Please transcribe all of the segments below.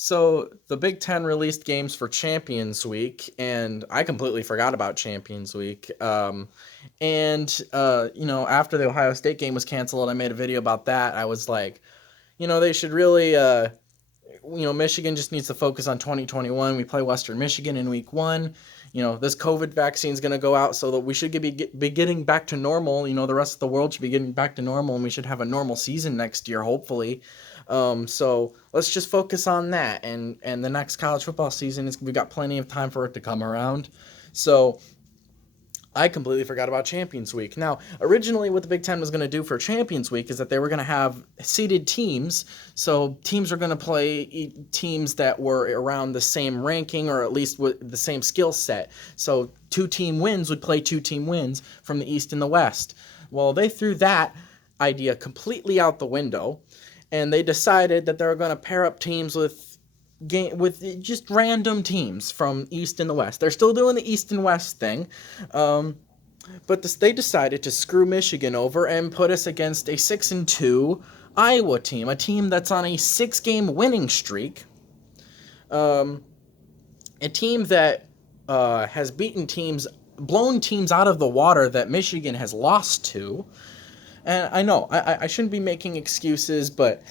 So the Big Ten released games for Champions Week, and I completely forgot about Champions Week. After the Ohio State game was canceled, I made a video about that. I was like, they should really, Michigan just needs to focus on 2021. We play Western Michigan in week one. This COVID vaccine is going to go out, so that we should be getting back to normal. The rest of the world should be getting back to normal, and we should have a normal season next year, hopefully. So let's just focus on that, and the next college football season is we got plenty of time for it to come around. So I completely forgot about Champions Week. Now, originally, what the Big Ten was going to do for Champions Week is that they were going to have seeded teams. So teams were going to play teams that were around the same ranking or at least with the same skill set. So two-team wins would play two-team wins from the East and the West. Well, they threw that idea completely out the window, and they decided that they were going to pair up teams with just random teams from East and the West. They're still doing the East and West thing, but they decided to screw Michigan over and put us against a 6-2 Iowa team, a team that's on a 6-game winning streak, a team that has blown teams out of the water that Michigan has lost to. And I know I shouldn't be making excuses, but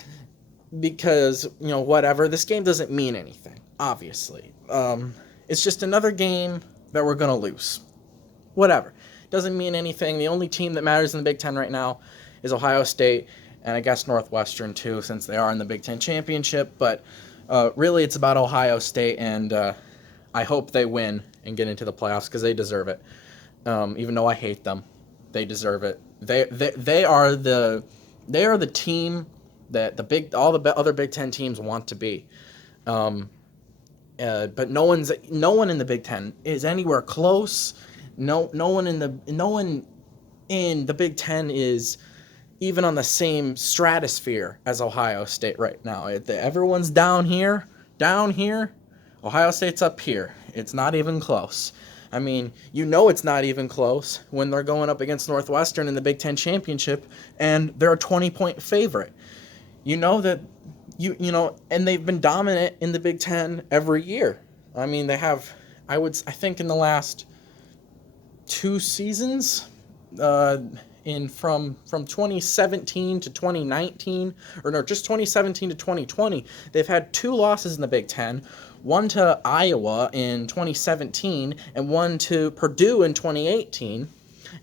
because whatever, this game doesn't mean anything, obviously. It's just another game that we're gonna lose. Whatever, doesn't mean anything. The only team that matters in the Big Ten right now is Ohio State, and I guess Northwestern too, since they are in the Big Ten championship. But really, it's about Ohio State, and I hope they win and get into the playoffs because they deserve it. Even though I hate them, they deserve it. They are the team that all the other Big Ten teams want to be. But no one in the Big Ten is anywhere close. No one in the Big Ten is even on the same stratosphere as Ohio State right now. Everyone's down here. Ohio State's up here. It's not even close. I mean, it's not even close when they're going up against Northwestern in the Big Ten championship, and they're a 20-point favorite. And they've been dominant in the Big Ten every year. I mean, they have, I think in the last two seasons, from 2017 to 2019, or no, just 2017 to 2020, they've had two losses in the Big Ten, one to Iowa in 2017 and one to Purdue in 2018.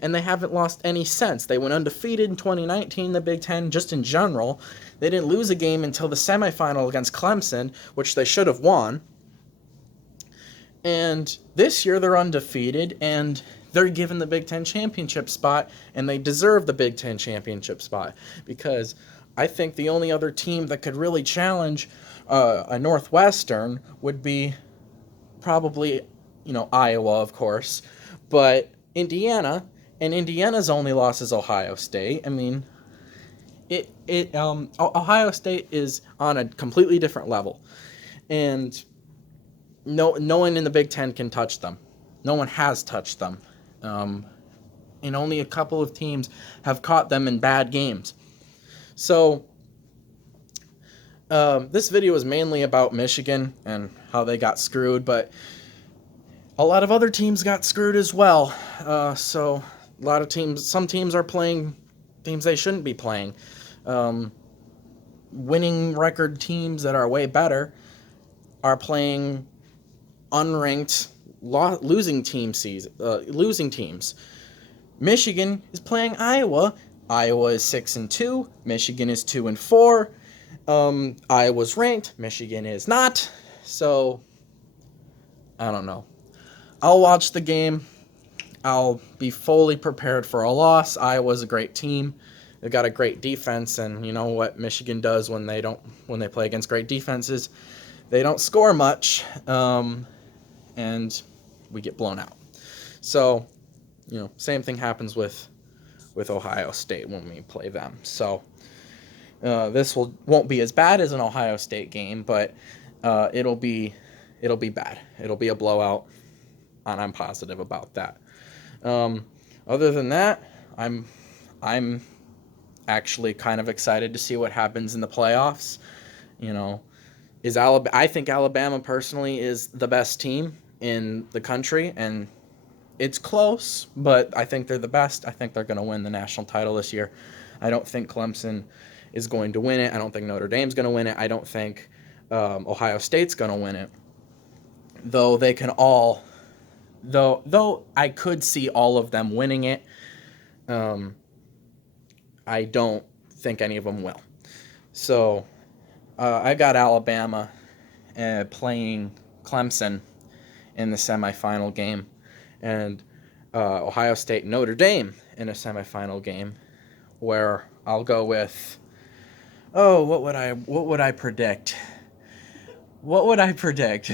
And they haven't lost any since. They went undefeated in 2019, the Big Ten, just in general. They didn't lose a game until the semifinal against Clemson, which they should have won. And this year they're undefeated, and they're given the Big Ten championship spot, and they deserve the Big Ten championship spot. Because I think the only other team that could really challenge a Northwestern would be probably, Iowa, of course, but Indiana. And Indiana's only loss is Ohio State. I mean, Ohio State is on a completely different level, and no one in the Big Ten can touch them. No one has touched them, and only a couple of teams have caught them in bad games. So this video is mainly about Michigan and how they got screwed, but a lot of other teams got screwed as well. So a lot of teams, some teams are playing teams they shouldn't be playing. Winning record teams that are way better are playing unranked losing teams. Michigan is playing Iowa. Iowa is 6-2. Michigan is 2-4. Iowa's ranked. Michigan is not. So I don't know. I'll watch the game. I'll be fully prepared for a loss. Iowa's a great team. They've got a great defense, and you know what Michigan does when they play against great defenses, they don't score much, and we get blown out. So, same thing happens with Ohio State when we play them. So this won't be as bad as an Ohio State game, but it'll be bad. It'll be a blowout, and I'm positive about that. Other than that, I'm actually kind of excited to see what happens in the playoffs. is Alabama. I think Alabama personally is the best team in the country, and it's close, but I think they're the best. I think they're going to win the national title this year. I don't think Clemson is going to win it. I don't think Notre Dame's going to win it. I don't think Ohio State's going to win it. Though they can all, though I could see all of them winning it. I don't think any of them will. So I got Alabama playing Clemson in the semifinal game, and Ohio State Notre Dame in a semifinal game, where I'll go with, what would I predict? What would I predict?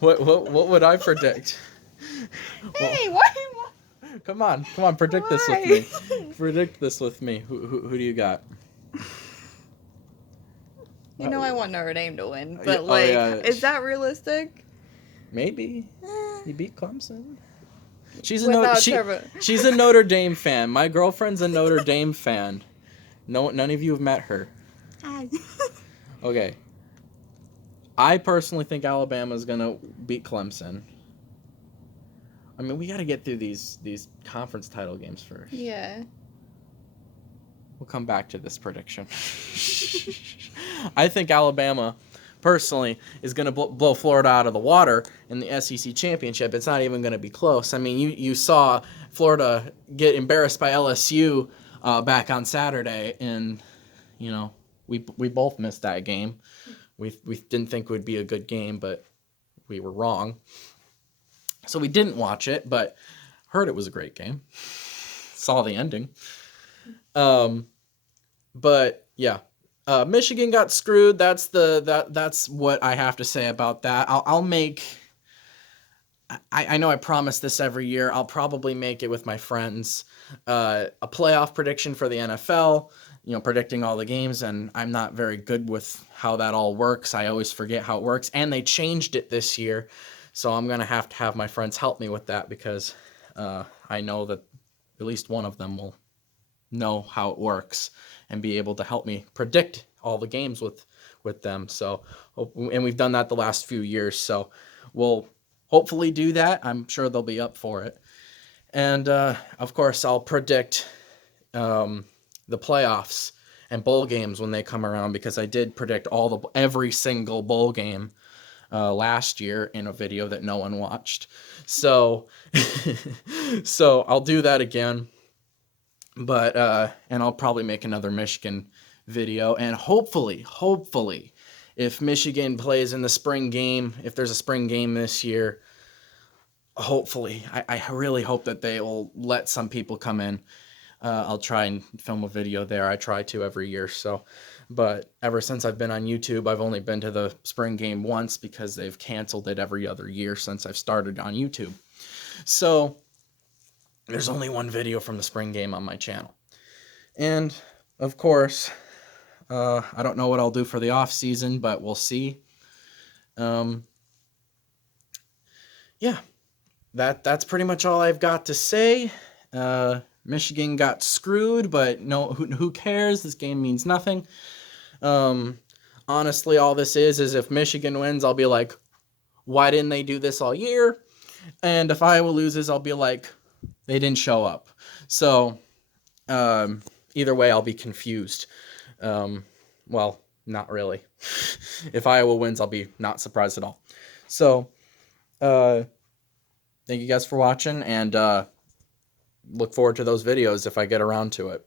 what would I predict? Hey, why? Come on, predict this with me. Predict this with me. Who do you got? You know I want Notre Dame to win, Yeah, but like, is that realistic? Maybe. You beat Clemson. She's a Notre Dame fan. My girlfriend's a Notre Dame fan. No, none of you have met her. Hi. Okay. I personally think Alabama's gonna beat Clemson. I mean, we got to get through these conference title games first. Yeah. We'll come back to this prediction. I think Alabama, personally, is going to blow Florida out of the water in the SEC championship. It's not even going to be close. I mean, you saw Florida get embarrassed by LSU back on Saturday, and we both missed that game. We didn't think it would be a good game, but we were wrong. So we didn't watch it, but heard it was a great game. Saw the ending. But yeah, Michigan got screwed. That's what I have to say about that. I'll make. I know I promise this every year. I'll probably make it with my friends. A playoff prediction for the NFL. Predicting all the games, and I'm not very good with how that all works. I always forget how it works, and they changed it this year. So I'm going to have my friends help me with that, because I know that at least one of them will know how it works and be able to help me predict all the games with them. So, and we've done that the last few years. So we'll hopefully do that. I'm sure they'll be up for it. And of course, I'll predict the playoffs and bowl games when they come around, because I did predict every single bowl game last year in a video that no one watched. So I'll do that again. But and I'll probably make another Michigan video, and hopefully if Michigan plays in the spring game, if there's a spring game this year, hopefully I really hope that they will let some people come in. I'll try and film a video there. I try to every year. But ever since I've been on YouTube, I've only been to the spring game once, because they've canceled it every other year since I've started on YouTube. So there's only one video from the spring game on my channel. And of course, I don't know what I'll do for the off season, but we'll see. Yeah, that's pretty much all I've got to say. Michigan got screwed, but no, who cares? This game means nothing. Honestly, all this is if Michigan wins, I'll be like, why didn't they do this all year? And if Iowa loses, I'll be like, they didn't show up. So either way, I'll be confused. Well, not really. If Iowa wins, I'll be not surprised at all. So thank you guys for watching, and look forward to those videos if I get around to it.